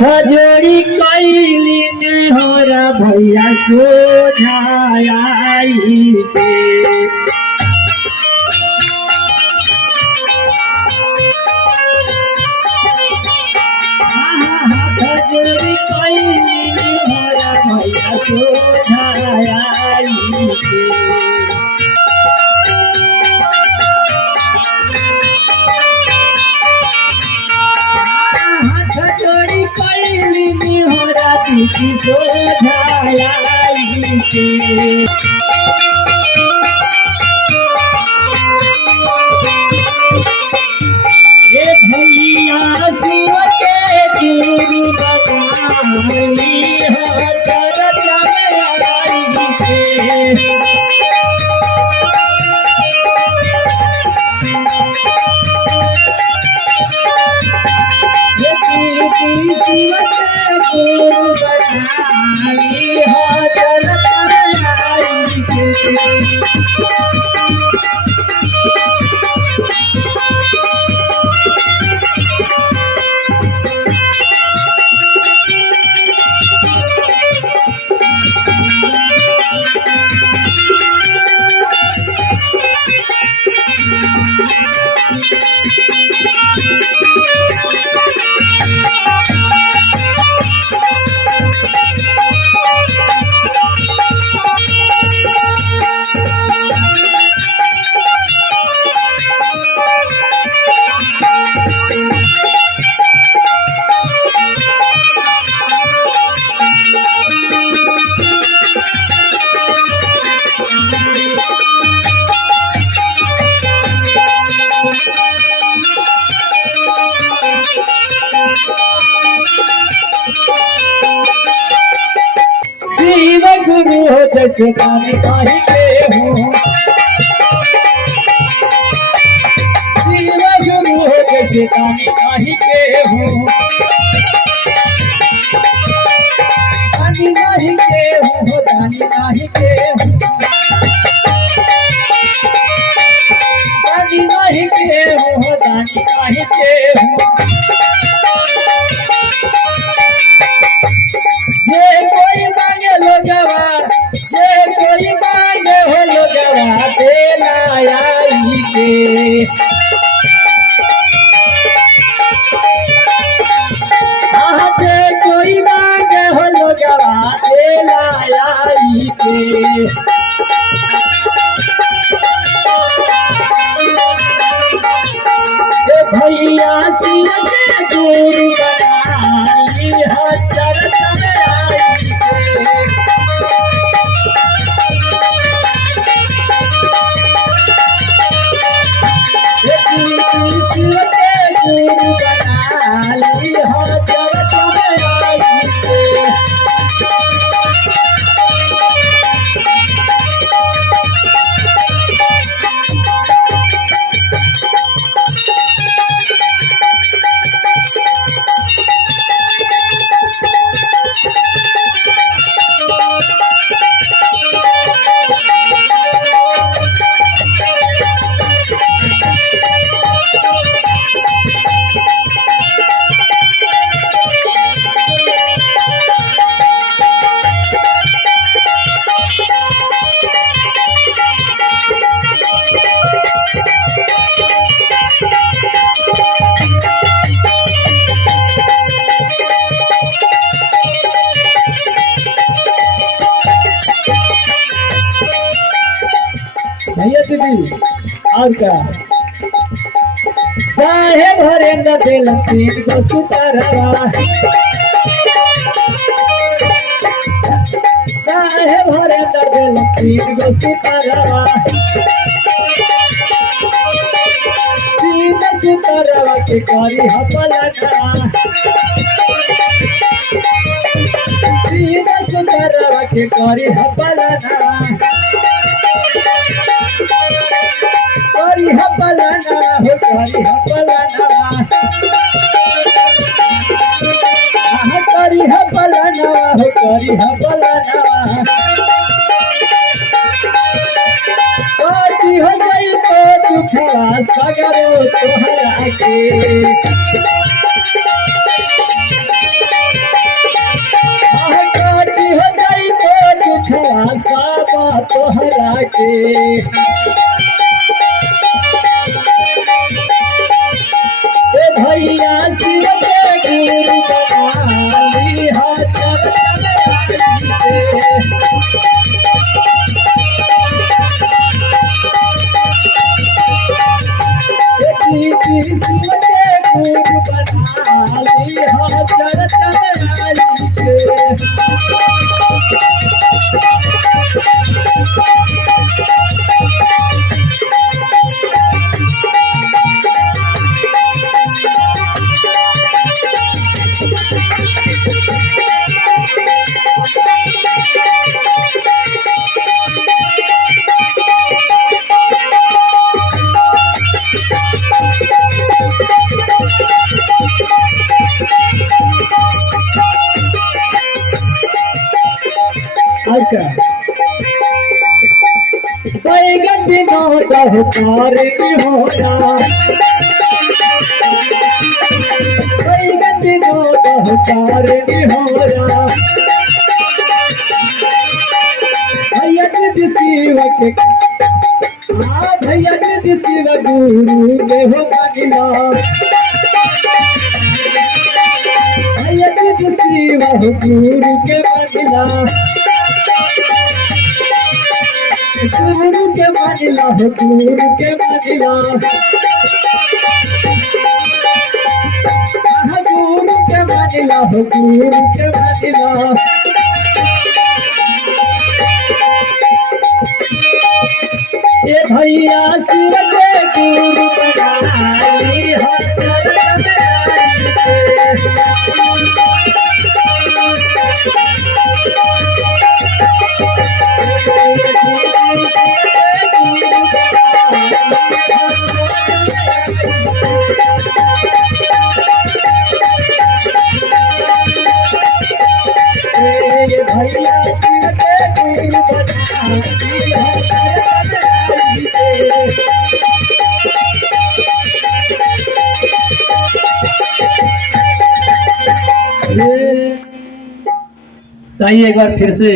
जोड़ी कैली नेहरा भैया सोझाई के जोड़ी कैली नेहरा भैया सोझाई के जोड़ी कैली नेहरा दीदी सोझाई के ये भैया शिव के गुरु बनाई हो चरचा में आई के शिव गुरु हो जैसे कानी काहे के हो शिव गुरु हो जैसे कानी काहे के हो कानी काहे के हो कानी काहे के हो कानी काहे के हो कानी काहे के हो ये कोई मांगे लो जवा ये कोई मांगे हो लो जवा देना आई के ये कोई मांगे हो लो जवा देना आई के भैया शिव के गुरु बनाई हर भैया दीदी और क्या साहेब हरेंद्र दिल तीन को सुतारा साहेब हरेंद्र दिल तीन को सुतारा तीन सुतारा के करी हपलाना तीन सुतारा के करी हपलाना करी हपलाना हो करी हपलाना करी हपलाना हो करी हपलाना करी हो गई तो तू खलास सगरो तोहरा के चर्चा में आई के। बैगन विनोद कार की होना, बैगन विनोद कार की होना, भैया जी शिव के भैया जी शिव गुरु में हो बनिला, भैया जी शिव गुरु के बनिला, गुरु के मानिला हो गुरु के मानिला, गुरु के मानिला हो गुरु के मानिला। ये भैया शिव के गुरु बनाई हो चर्चा में आई ताइए एक बार फिर से